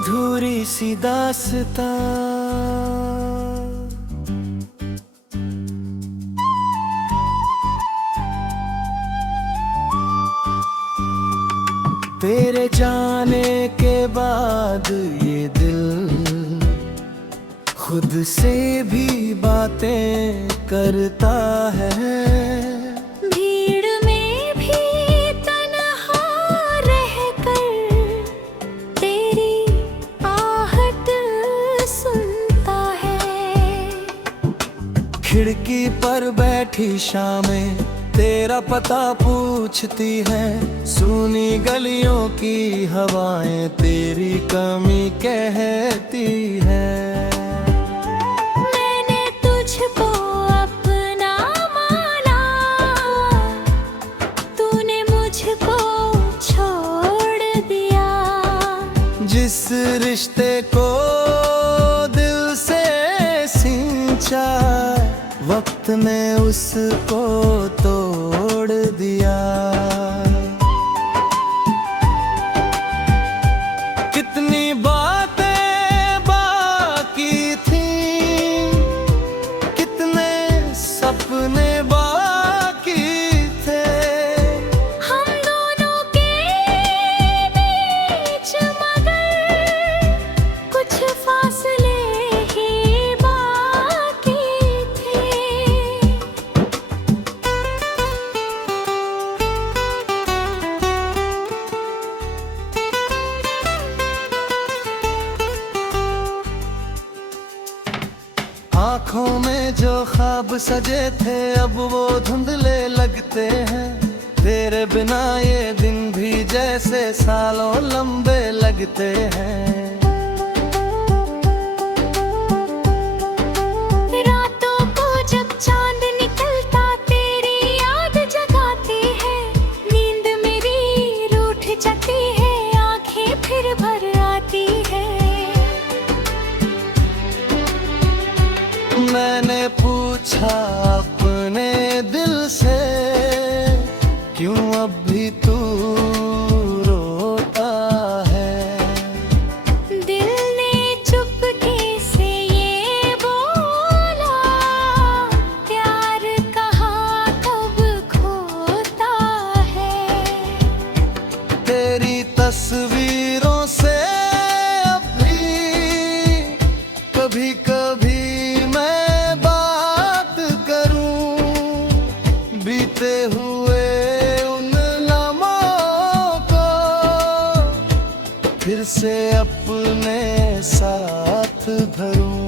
अधूरी सी दास्तां। तेरे जाने के बाद ये दिल खुद से भी बातें करता है। भीड़ में भी तन्हा रहकर तेरी आहट सुनता है। खिड़की पर बैठी शामें तेरा पता पूछती है। सूनी गलियों की हवाएं तेरी कमी कहती है। मैंने तुझको अपना माना, तूने मुझको छोड़ दिया। जिस रिश्ते को दिल से सींचा, वक्त ने उसको तोड़ दिया। कितनी बातें बाकी थीं, कितने सपने बाकी थे। हम दोनों के बीच मगर कुछ फासले ही बाकी थे। आँखों में जो ख्वाब सजे थे अब वो धुंधले लगते हैं। तेरे बिना ये दिन भी जैसे सालों लंबे लगते हैं। रातों को जब चांद निकलता तेरी याद जगाती है। नींद मेरी रूठ जाती है, आंखें फिर भर आती है। मैंने पूछा अपने दिल से, क्यों अब भी तू रोता है। दिल ने चुपके से ये बोला, प्यार कहाँ कब खोता है। तेरी तस्वीरों से अब भी कभी कभी मैं बात करूं। बीते हुए उन लम्हों को फिर से अपने साथ भरूं।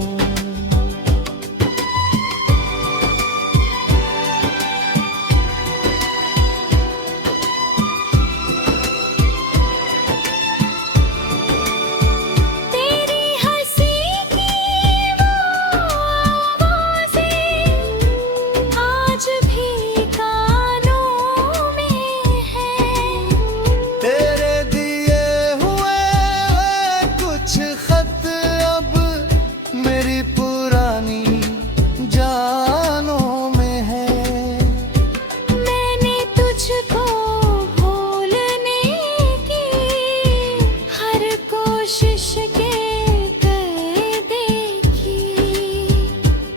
तेरी हंसी की वो आवाज़ें आज भी कानों में हैं। तेरे दिए हुए कुछ खत अब मेरी पुरानी जानों में है। मैंने तुझको भूलने की हर कोशिश कर देखी,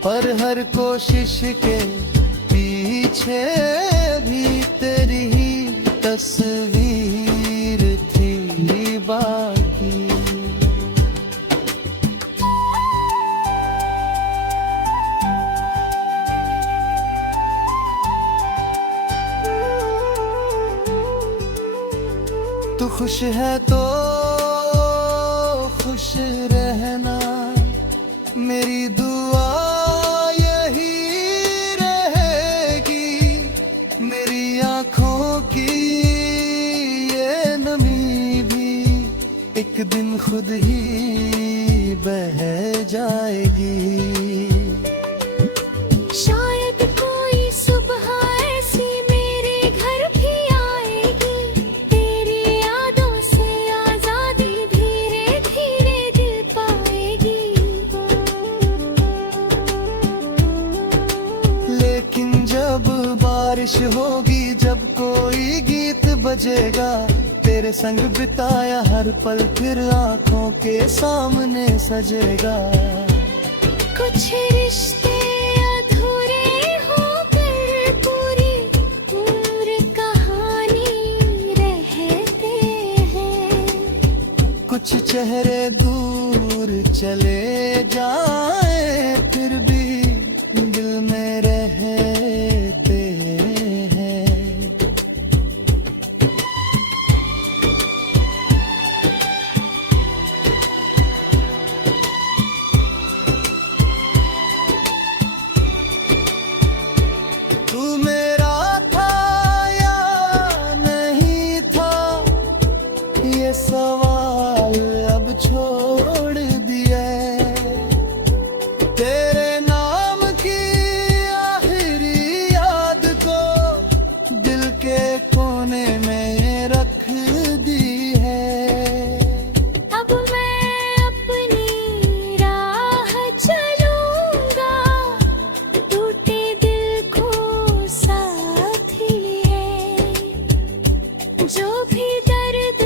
पर हर कोशिश के पीछे भी तेरी ही तस्वीर थी बाकी। तू खुश है तो खुश रहना, मेरी दुआ यही रहेगी। मेरी आँखों की ये नमी भी एक दिन खुद ही बह जाएगी। शायद कोई सुबह ऐसी मेरे घर भी आएगी। तेरी यादों से आजादी धीरे धीरे दिल पाएगी। लेकिन जब बारिश होगी, जब कोई गीत बजेगा, तेरे संग बिताया हर पल फिर आंखों के सामने सजेगा। कुछ रिश्ते अधूरे होकर पूरी उम्र कहानी रहते हैं। कुछ चेहरे दूर चले जाए फिर भी दिल में रहते हैं। तू मेरा था या नहीं था, ये सवाल अब छोड़ दिया। तेरे नाम की आखिरी याद को दिल के कोने में रख दी है। अब मैं अपनी राह चलूंगा, टूटे दिल को साथ लिए। जो भी दर्द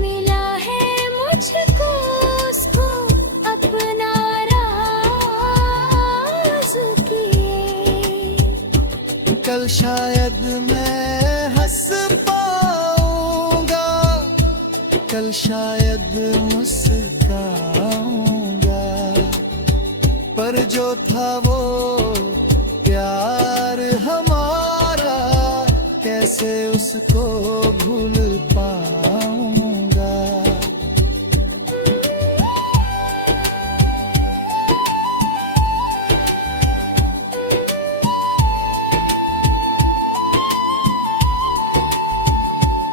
मिला है मुझको, उसको अपना राज किए। कल शायद मैं हंस पाऊंगा, कल शायद मुस्कुराऊंगा, पर जो था वो प्यार हमारा कैसे उसको भूल पाऊंगा।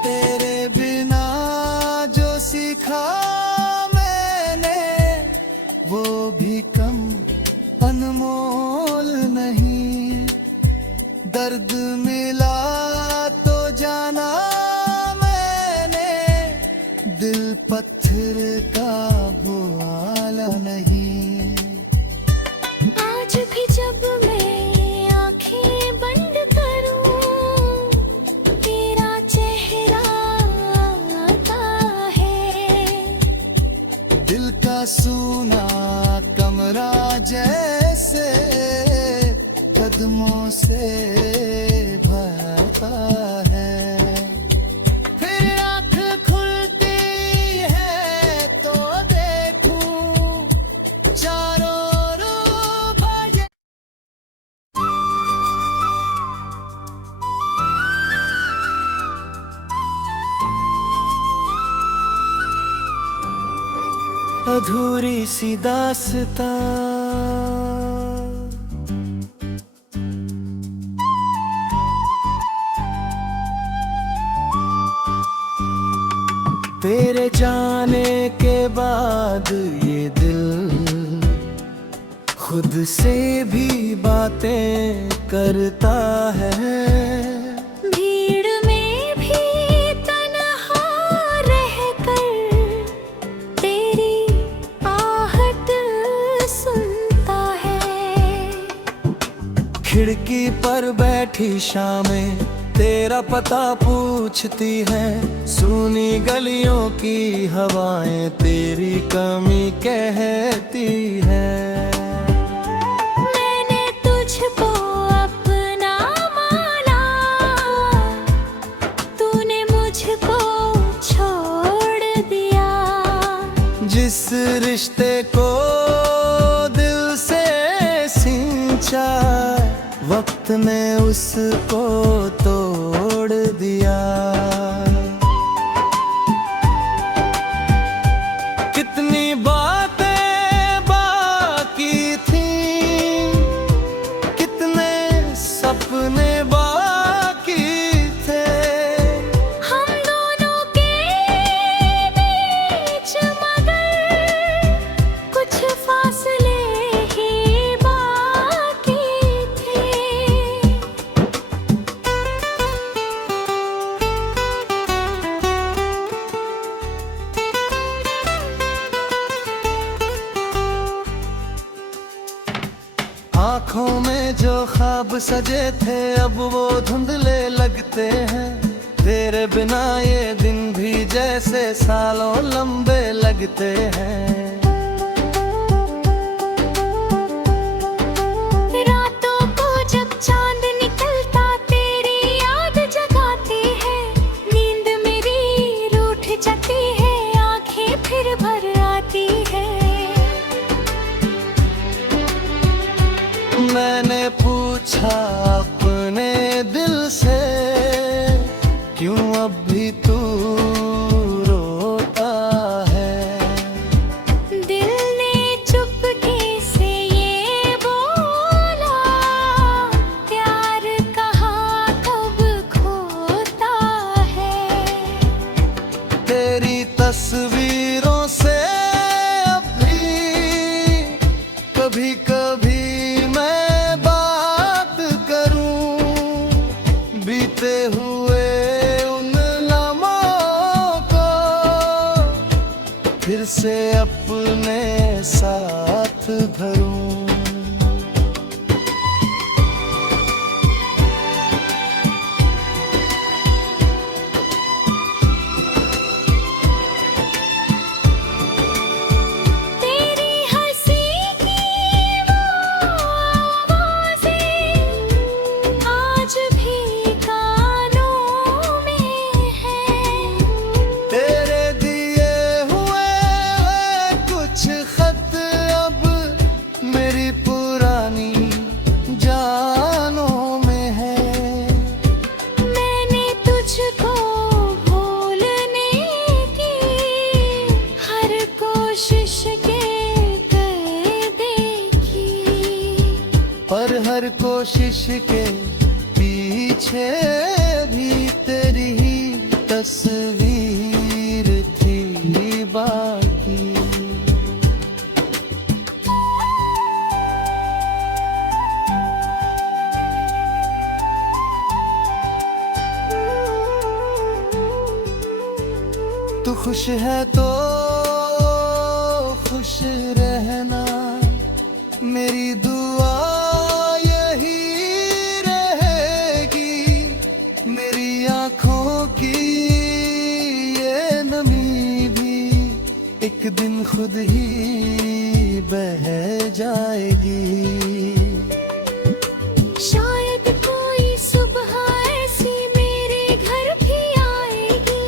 तेरे बिना जो सीखा मैंने वो भी कम अनमोल नहीं। दर्द मिला तो जाना मैंने, दिल पत्थर का बुआला नहीं। आज भी जब मैं आंखें बंद करूं, तेरा चेहरा आता है। दिल का सूना कमरा जैसे कदमों से भरता है। फिर आँख खुलती है तो देखूं चारों ओर भजे। अधूरी सी दास्तां तेरे जाने के बाद ये दिल खुद से भी बातें करता है। भीड़ में भी तन्हा रहकर तेरी आहट सुनता है। खिड़की पर बैठी शामें तेरा पता पूछती है। सूनी गलियों की हवाएं तेरी कमी कहती है। मैंने तुझको अपना माना, तूने मुझको छोड़ दिया। जिस रिश्ते को दिल से सींचा, वक्त ने उसको तोड़ दिया। कितनी बातें बाकी थीं, कितने सपने बाकी थे। हम दोनों के बीच मगर कुछ फासले ही बाकी थे। आँखों में जो ख्वाब सजे थे अब वो धुंधले लगते हैं। तेरे बिना ये दिन भी जैसे सालों लंबे लगते हैं। रातों को जब चांद निकलता तेरी याद जगाती है, नींद मेरी रूठ जाती है, आंखें फिर भर आती है। मैंने पूछा अपने दिल से, क्यों अब भी तू रोता है? दिल ने चुपके से ये बोला, प्यार कहाँ कब खोता है। तेरी तस्वीरों से अब भी कभी कभी मैं बात करूं, बीते हुए उन लम्हों को फिर से अपने साथ भरूं। तेरी हंसी की वो आवाज़ें आज भी कानों में हैं। तेरे दिए हुए कुछ खत अब मेरी पुरानी जानों में है। मैंने तुझको भूलने की हर कोशिश के कर देखी, पर हर कोशिश के पीछे भी तेरी ही तस्वीर थी बाकी। तू खुश है तो खुश रहना, मेरी दुआ यही रहेगी। मेरी आँखों की ये नमी भी एक दिन खुद ही बह जाएगी। शायद कोई सुबह ऐसी मेरे घर भी आएगी,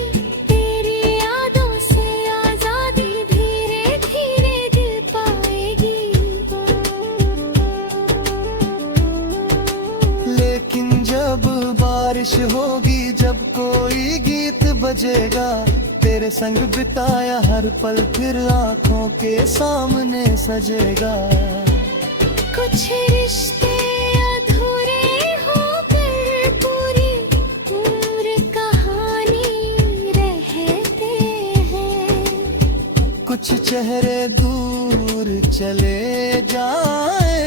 तेरी यादों से आजादी धीरे धीरे दिल पाएगी। लेकिन जब बारिश होगी, जब कोई गीत बजेगा, तेरे संग बिताया हर पल फिर आंखों के सामने सजेगा। कुछ रिश्ते अधूरे होकर पूरी उम्र कहानी रहते हैं। कुछ चेहरे दूर चले जाए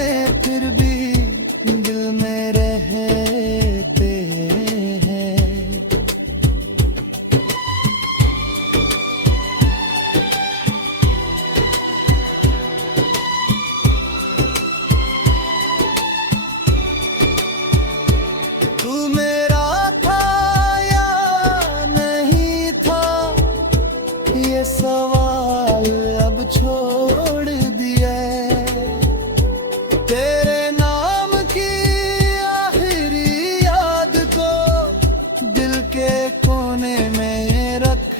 फिर भी दिल में रहते हैं। तू मेरा था या नहीं था, ये सवाल अब छोड़ दिया। तेरे नाम की आखिरी याद को दिल के कोने में रख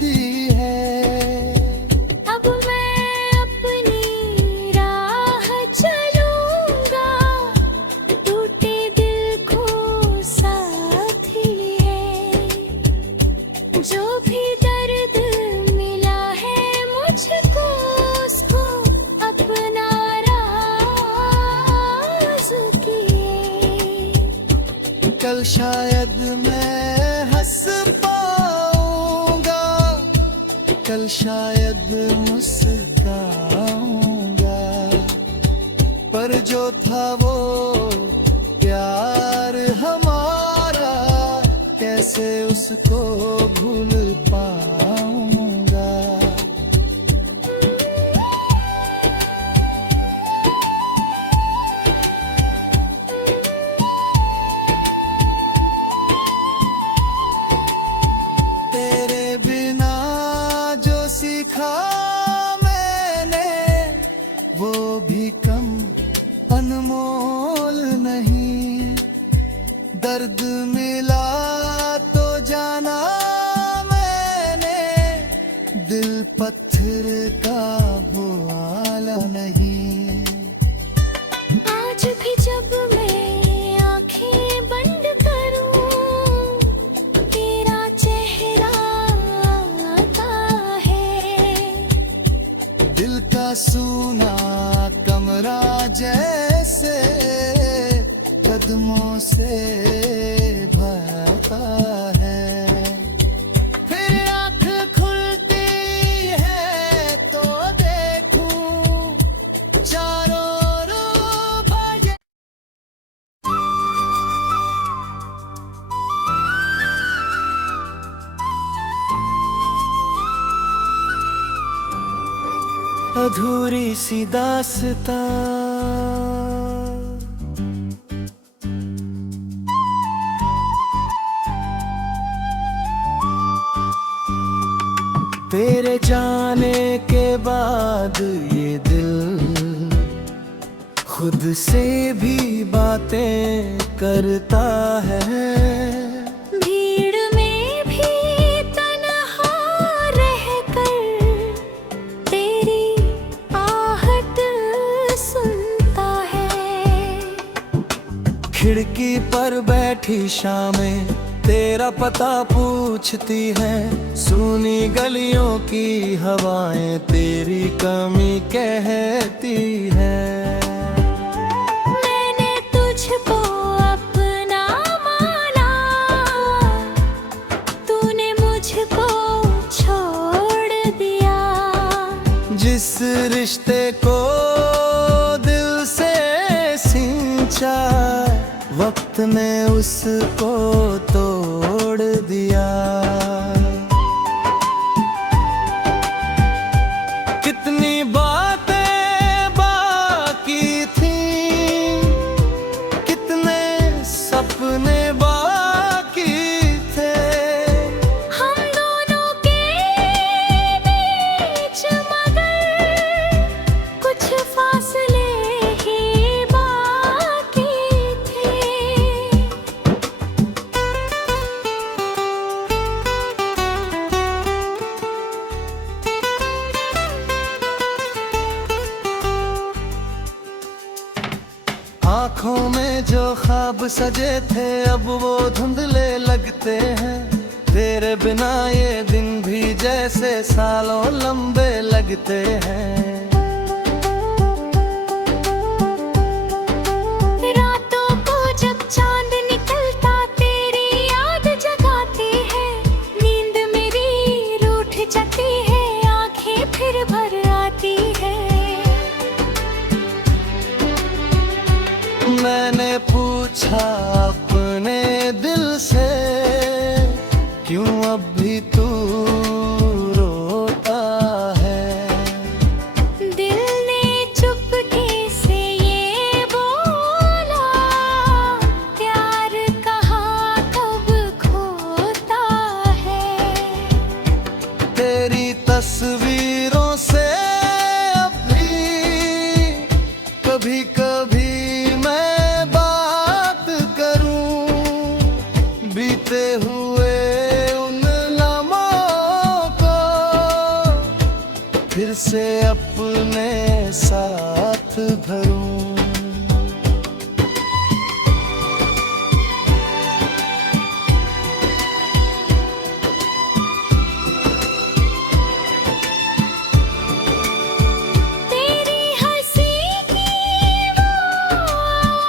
दी है। अब मैं अपनी राह चलूंगा, टूटे दिल को साथ लिए। जो भी दर्द मिला है मुझको, उसको अपना राज किए। कल शायद मैं हंस पाऊंगा, कल शायद मुस्कुराऊंगा, पर जो था वो प्यार हमारा, कैसे उसको भूल पाऊंगा। अनमोल नहीं। दर्द मिला तो जाना मैंने, दिल पत्थर का बुआला नहीं। आज भी जब मैं आंखें बंद करूं, तेरा चेहरा आता है। दिल का सूना कमरा जैसे कदमों से भरता है। फिर आँख खुलती है तो देखूं चारों ओर भजे। अधूरी सी दास्तां, तेरे जाने के बाद ये दिल खुद से भी बातें करता है। भीड़ में भी तन्हा रहकर तेरी आहट सुनता है। खिड़की पर बैठी शामें तेरा पता पूछती है। सूनी गलियों की हवाएं तेरी कमी कहती है। मैंने तुझको अपना माना, तूने मुझको छोड़ दिया। जिस रिश्ते को दिल से सींचा, वक्त ने उसको तोड़ दिया। कितनी बातें बाकी थीं, कितने सपने बाकी थे। हम दोनों के बीच मगर कुछ फासले ही बाकी थे। आँखों में जो ख्वाब सजे थे अब वो धुंधले लगते हैं। तेरे बिना ये दिन भी जैसे सालों लंबे लगते हैं। रातों को जब चांद निकलता तेरी याद जगाती है। नींद मेरी रूठ जाती है, आंखें फिर भर आती है। मैंने पूछा अपने दिल से, क्यों अब भी तू रोता है। दिल ने चुपके से ये बोला, प्यार कहाँ कब खोता है। तेरी तस्वीरों से अब भी कभी कभी मैं बात करूं। बीते हुए उन लम्हों को फिर से अपने साथ भरूं। तेरी हंसी की वो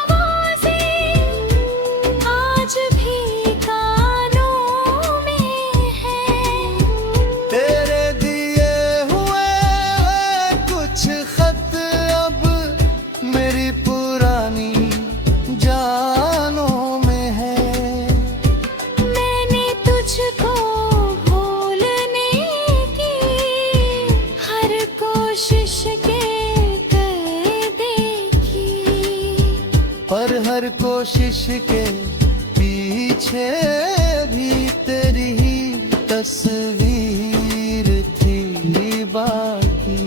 आवाज़ें आज भी कानों में है। तेरे दिए हुए कुछ खत अब मेरी पुरानी जानों में है। मैंने तुझको भूलने की हर कोशिश कर देखी, पर हर कोशिश के पीछे भी तेरी ही तस्वीर थी बाकी।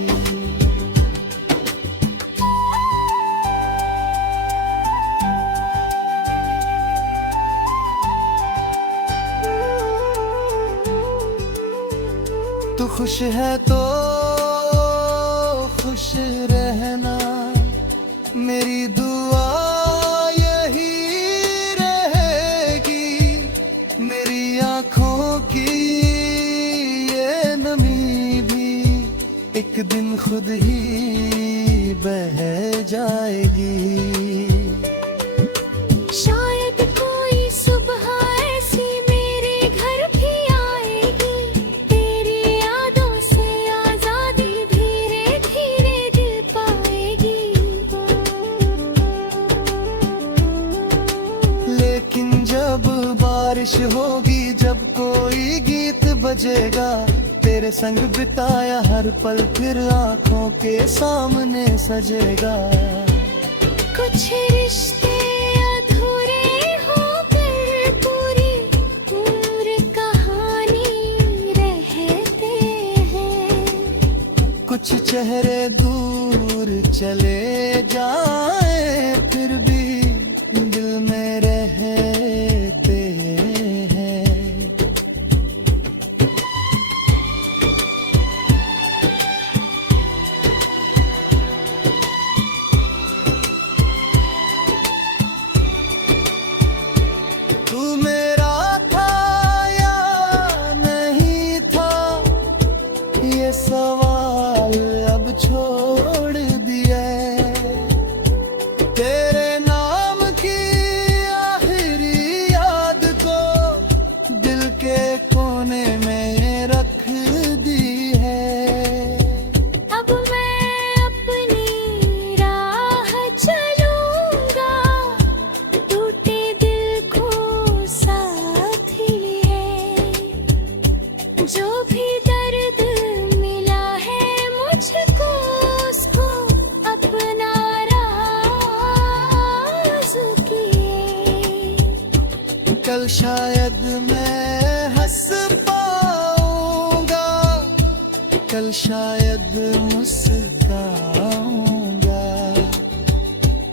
खुश है तो खुश रहना, मेरी दुआ यही रहेगी। मेरी आँखों की ये नमी भी एक दिन खुद ही बह जाएगी। शायद कोई सुबह ऐसी मेरे घर भी आएगी, तेरी यादों से आजादी धीरे धीरे दिल पाएगी। लेकिन जब बारिश होगी, जब कोई गीत बजेगा, तेरे संग बिताया हर पल फिर आँखों के सामने सजेगा। कुछ रिश्ते अधूरे होकर पूरी उम्र कहानी रहते हैं। कुछ चेहरे दूर चले जाए फिर भी दिल में रहते हैं। तू मेरा था या नहीं था, ये सवाल अब छोड़ दिया। तेरे नाम की आखिरी याद को दिल के कोने में रख दी है। अब मैं अपनी राह चलूंगा, टूटे दिल को साथ है। जो भी दर्द मिला है मुझको, उसको अपना कल शायद मैं हंस पाऊंगा, कल शायद मुस्काऊंगा,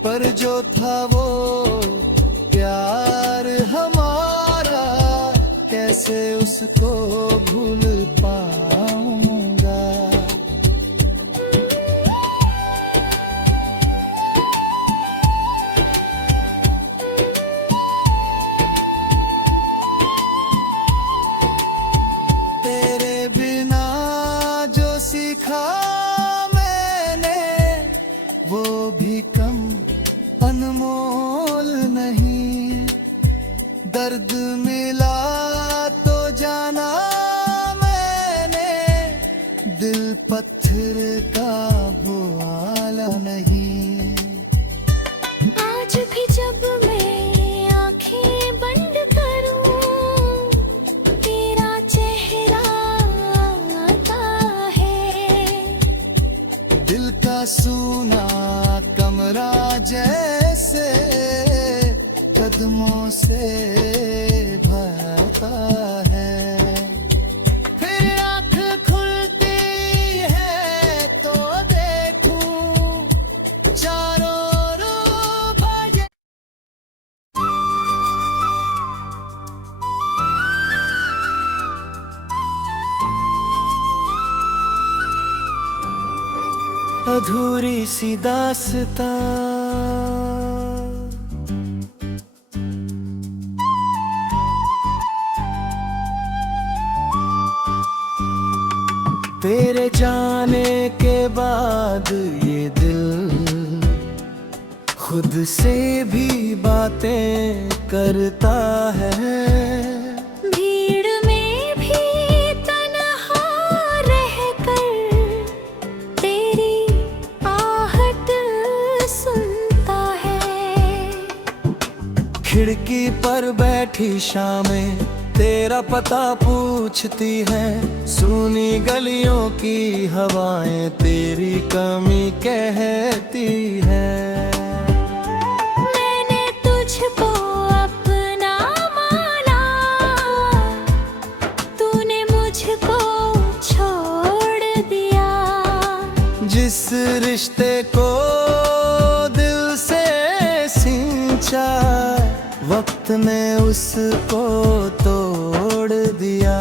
पर जो था वो प्यार हमारा, कैसे उसको भूल पाऊंगा। सीखा मैंने वो भी कम अनमोल नहीं। दर्द मिला तो जाना मैंने, दिल पत्थर का बुआला नहीं। आज भी जब मैं आंखें बंद करूं, तेरा चेहरा आता है। दिल का सूना कमरा जैसे कदमों से भरता है। फिर आँख खुलती है तो देखूं चारों ओर बजे। अधूरी सी दास्तां तेरे जाने के बाद ये दिल खुद से भी बातें करता है। भीड़ में भी तन्हा रहकर तेरी आहट सुनता है। खिड़की पर बैठी शामें तेरा पता पूछती है। सूनी गलियों की हवाएं तेरी कमी कहती है। मैंने तुझको अपना माना, तूने मुझको छोड़ दिया। जिस रिश्ते को दिल से सींचा, वक्त ने उसको तोड़ दिया।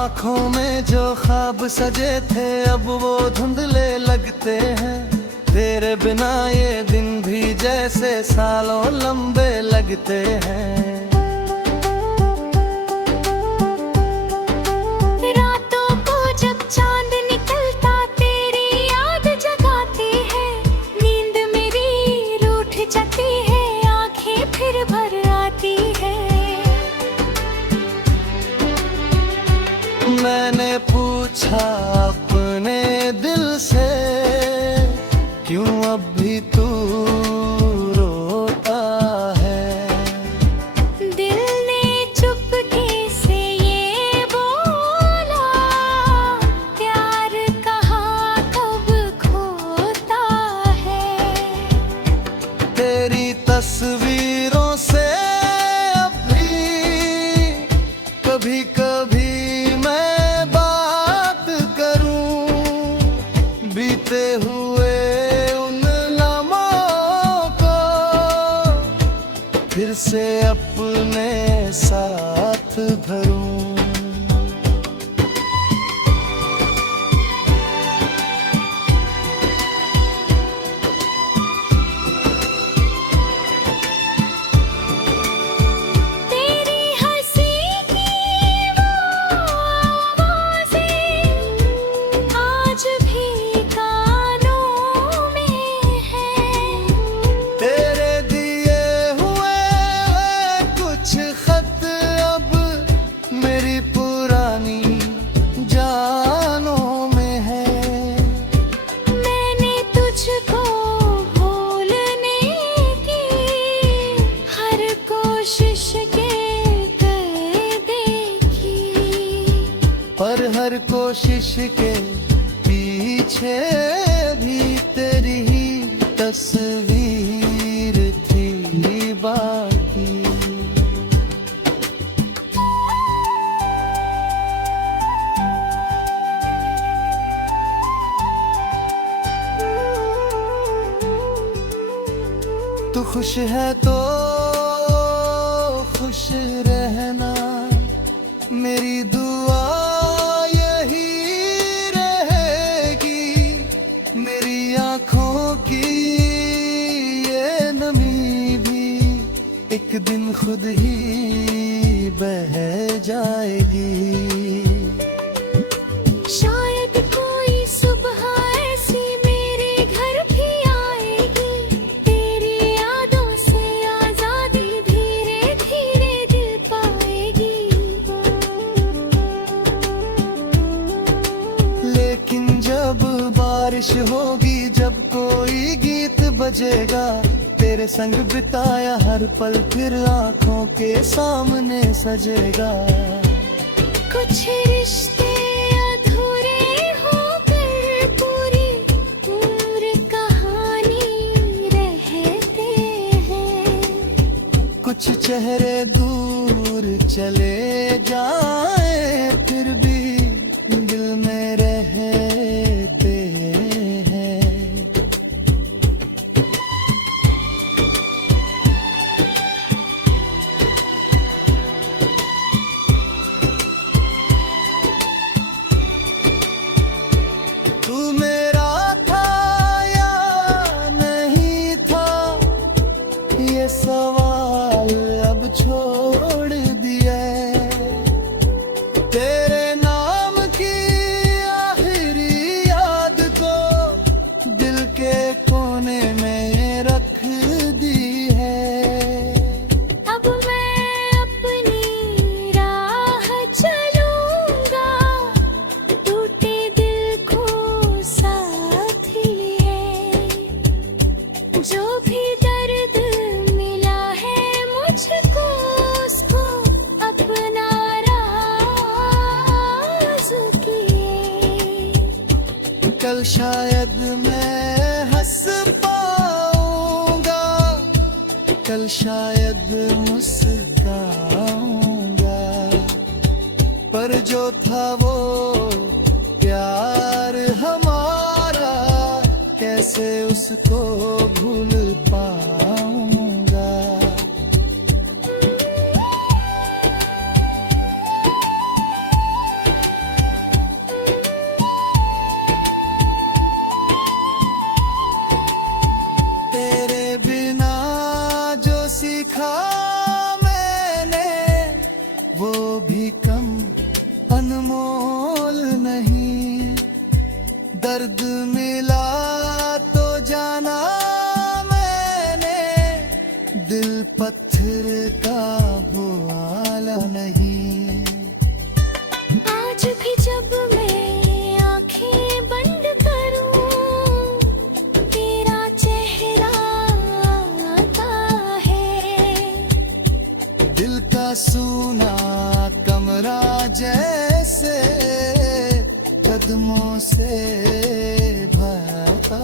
आँखों में जो ख्वाब सजे थे अब वो धुंधले लगते हैं। तेरे बिना ये दिन भी जैसे सालों लंबे लगते हैं। रातों को जब चांद निकलता तेरी याद जगाती है। नींद मेरी रूठ जाती है, आंखें फिर भर आती है। मैंने पूछा अपने दिल से, क्यों अब भी तू रोता है। दिल ने चुपके से ये बोला, प्यार कहाँ कब खोता है। तेरी तस्वीरों से अब भी कभी कभी मैं बात करूं। बीते हुए उन लम्हों को फिर से अपने साथ भरूं। तेरी हंसी की आवाज़ें आज भी कानों में है। तेरे दिए हुए कुछ खत अब मेरी पुरानी जानों में है। मैंने तुझको भूलने की हर कोशिश कर देखी। पर हर कोशिश के पीछे भी तेरी ही तस्वीर थी बाकी। तू खुश है तो खुश रहना, मेरी दुआ यही रहेगी। मेरी आँखों की ये नमी भी एक दिन खुद ही बह जाएगी। शायद कोई सुबह ऐसी मेरे घर भी आएगी। तेरी यादों से आजादी धीरे धीरे दिल पाएगी। लेकिन जब बारिश होगी, जब कोई गीत बजेगा, तेरे संग बिताया हर पल फिर आँखों के सामने सजेगा। कुछ रिश्ते अधूरे होकर पूरी उम्र कहानी रहते हैं। कुछ चेहरे दूर चले जाए फिर भी दिल में रहते हैं। तू मेरा था या नहीं था, ये सवाल अब छोड़ दिया। तेरे नाम की आखिरी याद को दिल के कोने में रख दी है। अब मैं अपनी राह चलूंगा, टूटे दिल को साथ लिए। जो भी दर्द मिला है मुझको, उसको अपना राज किए। कल शायद मैं हंस पाऊंगा, कल शायद मुस्कुराऊंगा। पर जो था वो प्यार हमारा, कैसे उसको भूल पाऊंगा। अनमोल नहीं। दर्द मिला तो जाना मैंने, दिल पत्थर का बुआला नहीं। आज भी जब मैं आंखें बंद करूं, तेरा चेहरा आता है। दिल का सूना कमरा जैसे कदमों से भरता